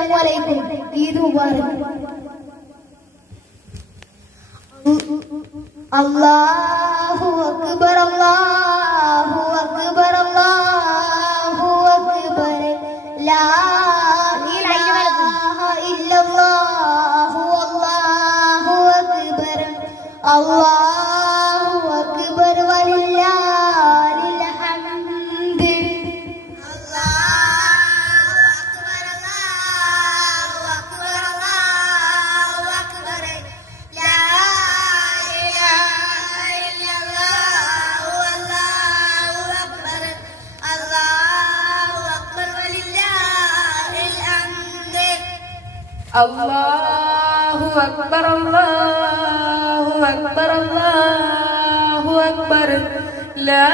അസ്സലാമു അലൈക്കും. ഈദ് മുബാറക്. അല്ലാഹു അക്ബർ അല്ലാഹു അക്ബർ അല്ലാഹു അക്ബർ ലാ ഇലാഹ ഇല്ലല്ലാഹു അല്ലാഹു അക്ബർ അല്ലാഹു അക്ബർ വലില്ലാഹിൽ ഹംദ്. അല്ലാഹു അക്ബർ അല്ലാഹു അക്ബർ അല്ലാഹു അക്ബർ ലാ